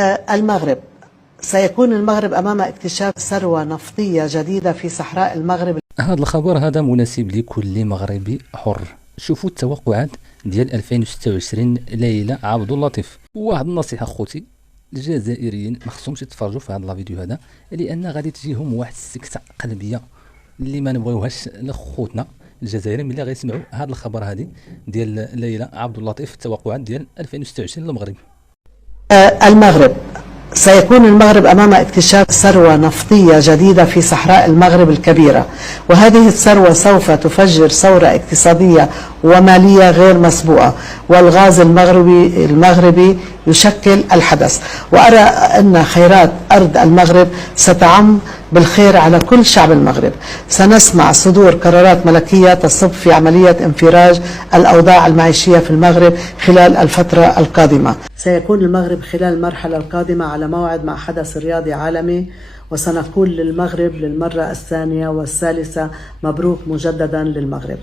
المغرب سيكون المغرب أمام اكتشاف ثروة نفطية جديدة في صحراء المغرب. هذا الخبر هذا مناسب لكل مغربي حر. شوفوا التوقعات ديال 2026 ليلى عبد اللطيف. واحد النصيحة خوتي الجزائريين ما خصهمش يتفرجوا في هذا الفيديو هذا، لان غادي تجيهم واحد السكتة قلبية اللي ما نبغيوهاش لخوتنا الجزائريين ملي غيسمعوا هذا الخبر هذه ديال ليلى عبد اللطيف. التوقعات ديال 2026 للمغرب. المغرب سيكون المغرب أمام اكتشاف ثروة نفطية جديدة في صحراء المغرب الكبيرة، وهذه الثروة سوف تفجر ثورة اقتصادية ومالية غير مسبوقة، والغاز المغربي يشكل الحدث. وأرى أن خيرات أرض المغرب ستعم بالخير على كل شعب المغرب. سنسمع صدور قرارات ملكية تصب في عملية انفراج الأوضاع المعيشية في المغرب خلال الفترة القادمة. سيكون المغرب خلال المرحلة القادمة على موعد مع حدث رياضي عالمي، وسنقول للمغرب للمرة الثانية والثالثة مبروك مجددا للمغرب.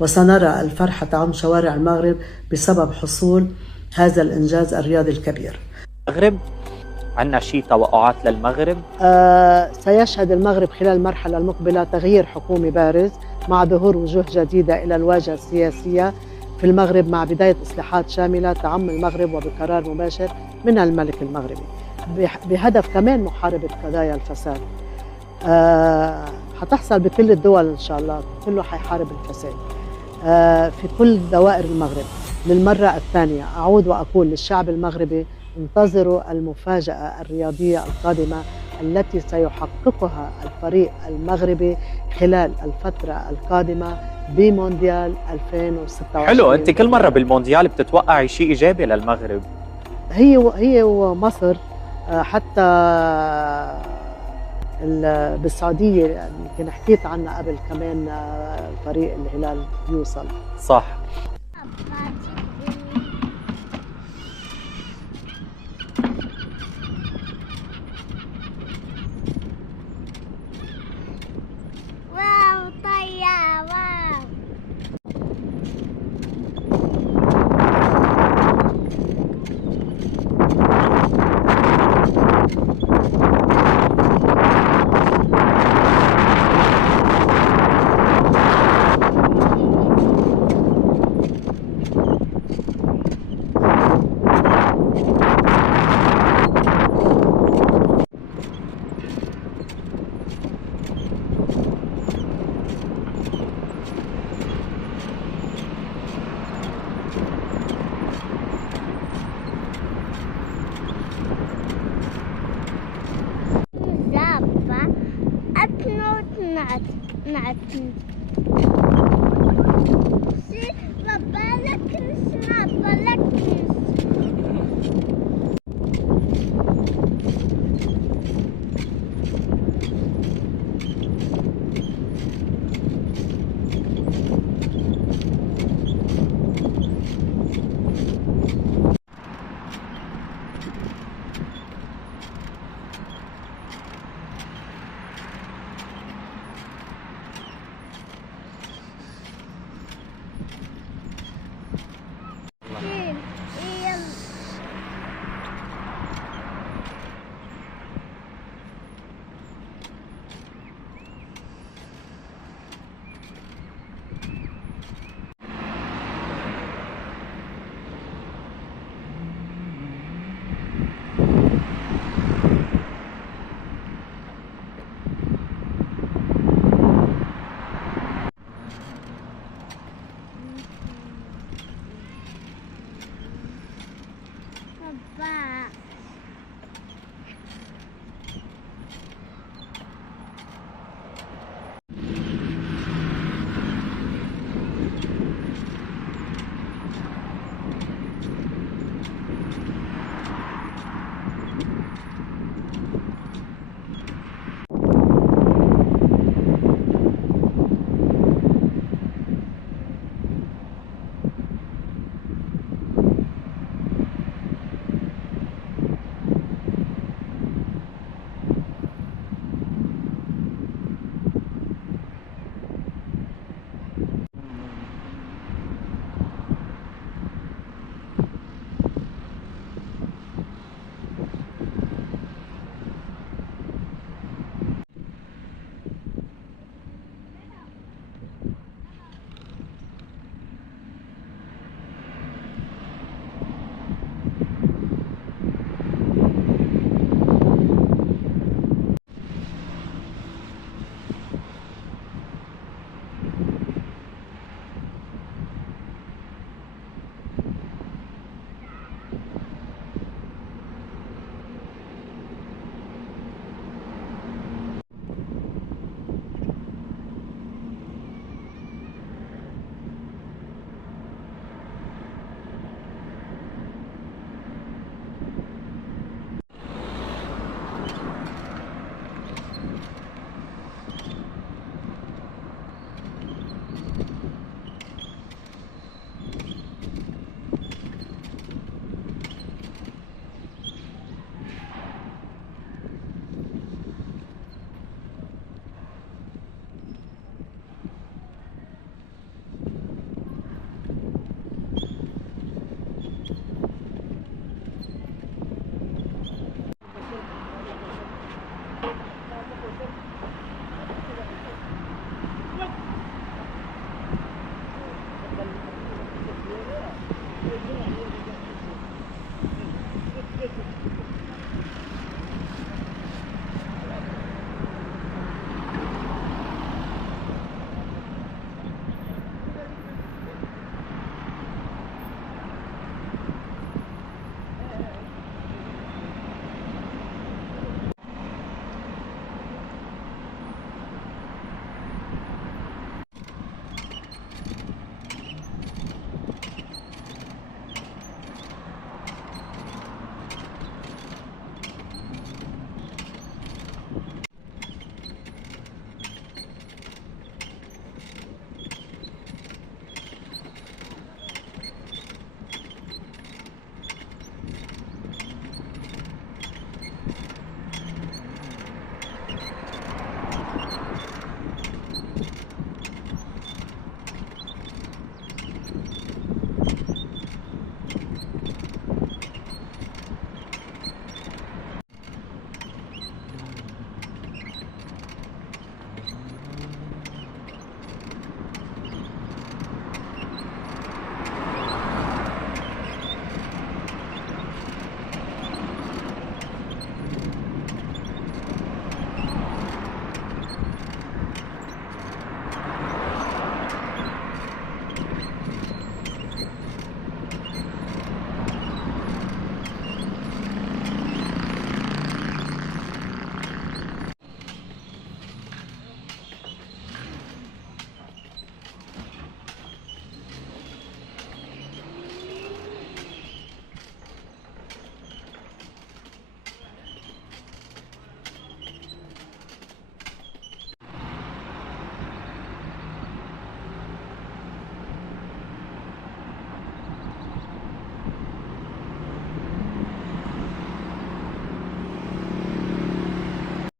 وسنرى الفرحة تعم شوارع المغرب بسبب حصول هذا الإنجاز الرياضي الكبير. المغرب عندنا شيء توقعات للمغرب؟ سيشهد المغرب خلال المرحلة المقبلة تغيير حكومي بارز مع ظهور وجوه جديدة إلى الواجهة السياسية في المغرب، مع بداية إصلاحات شاملة تعم المغرب وبقرار مباشر من الملك المغربي بهدف كمان محاربة قضايا الفساد. حتحصل بكل الدول إن شاء الله، كله حيحارب الفساد في كل دوائر المغرب. للمرة الثانية أعود وأقول للشعب المغربي انتظروا المفاجأة الرياضية القادمة التي سيحققها الفريق المغربي خلال الفترة القادمة بمونديال 2026. حلو، أنت كل مرة بالمونديال بتتوقعي شيء إيجابي للمغرب. هي ومصر حتى بالسعودية يمكن حكيت عنها قبل كمان، فريق الهلال يوصل. صح.